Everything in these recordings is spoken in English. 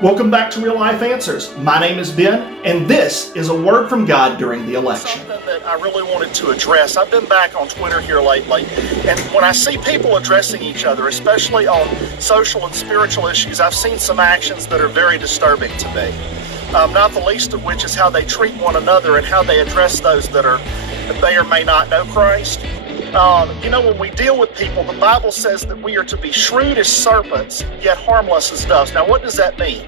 Welcome back to Real Life Answers. My name is Ben, and this is a word from God during the election. Something that I really wanted to address. I've been back on Twitter here lately, and when I see people addressing each other, especially on social and spiritual issues, I've seen some actions that are very disturbing to me. Not the least of which is how they treat one another and how they address those that may or may not know Christ. When we deal with people, the Bible says that we are to be shrewd as serpents, yet harmless as doves. Now, what does that mean?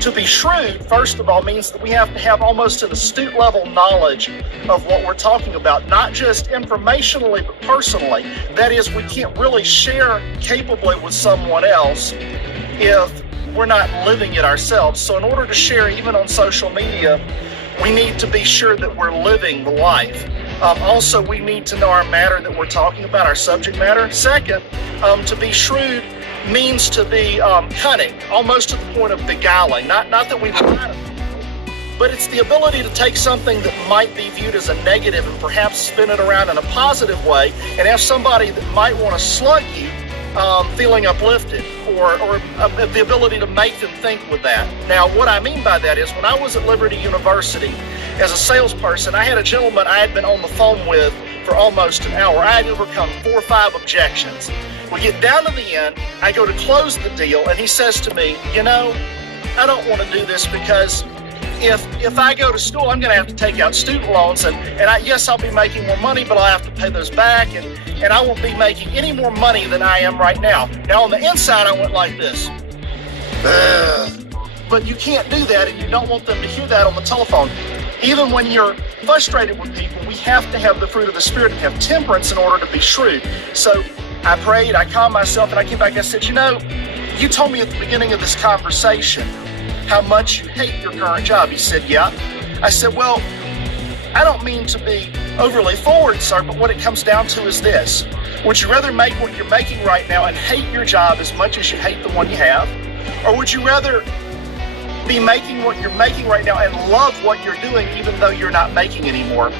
To be shrewd, first of all, means that we have to have almost an astute level knowledge of what we're talking about, not just informationally, but personally. That is, we can't really share capably with someone else if we're not living it ourselves. So in order to share, even on social media, we need to be sure that we're living the life. Also, we need to know our matter that we're talking about, our subject matter. Second, to be shrewd means to be cunning, almost to the point of beguiling. Not that we lie to people, but it's the ability to take something that might be viewed as a negative and perhaps spin it around in a positive way and have somebody that might want to slug you feeling uplifted, or the ability to make them think with that. Now, what I mean by that is when I was at Liberty University as a salesperson, I had a gentleman I had been on the phone with for almost an hour. I had overcome 4 or 5 objections. We get down to the end, I go to close the deal, and he says to me, I don't want to do this because if I go to school, I'm going to have to take out student loans, and yes, I'll be making more money, but I'll have to pay those back, and I won't be making any more money than I am right now. Now, on the inside, I went like this. But you can't do that, and you don't want them to hear that on the telephone. Even when you're frustrated with people, we have to have the fruit of the Spirit and have temperance in order to be shrewd. So I prayed, I calmed myself, and I came back and I said, you told me at the beginning of this conversation how much you hate your current job. He said, yeah. I said, well, I don't mean to be overly forward, sir, but what it comes down to is this. Would you rather make what you're making right now and hate your job as much as you hate the one you have? Or would you rather be making what you're making right now and love what you're doing even though you're not making anymore?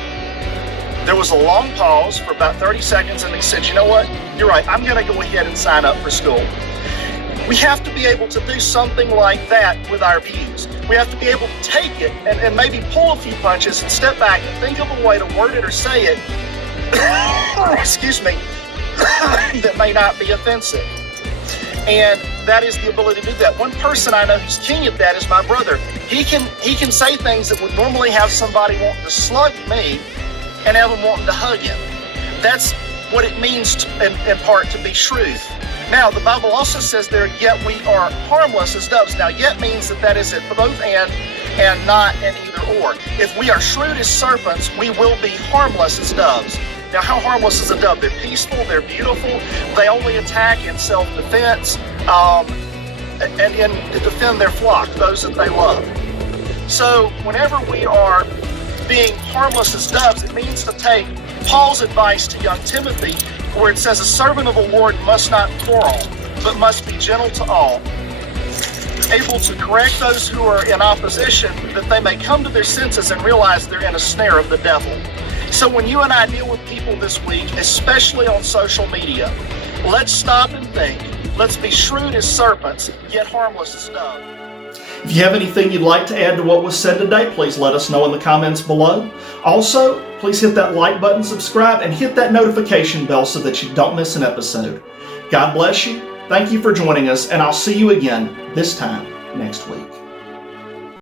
There was a long pause for about 30 seconds, and he said, you know what? You're right. I'm going to go ahead and sign up for school. We have to be able to do something like that with our views. We have to be able to take it and maybe pull a few punches and step back and think of a way to word it or say it, excuse me, that may not be offensive. And that is the ability to do that. One person I know who's king at that is my brother. He can say things that would normally have somebody wanting to slug me and have them wanting to hug him. That's what it means in part to be shrewd. Now, the Bible also says there, yet we are harmless as doves. Now, yet means that is at both and not an either or. If we are shrewd as serpents, we will be harmless as doves. Now, how harmless is a dove? They're peaceful, they're beautiful, they only attack in self-defense and defend their flock, those that they love. So, whenever we are being harmless as doves, it means to take Paul's advice to young Timothy, where it says, a servant of the Lord must not quarrel, but must be gentle to all, able to correct those who are in opposition, that they may come to their senses and realize they're in a snare of the devil. So when you and I deal with people this week, especially on social media, let's stop and think. Let's be shrewd as serpents, yet harmless as doves. If you have anything you'd like to add to what was said today, please let us know in the comments below. Also, please hit that like button, subscribe, and hit that notification bell so that you don't miss an episode. God bless you. Thank you for joining us, and I'll see you again this time next week.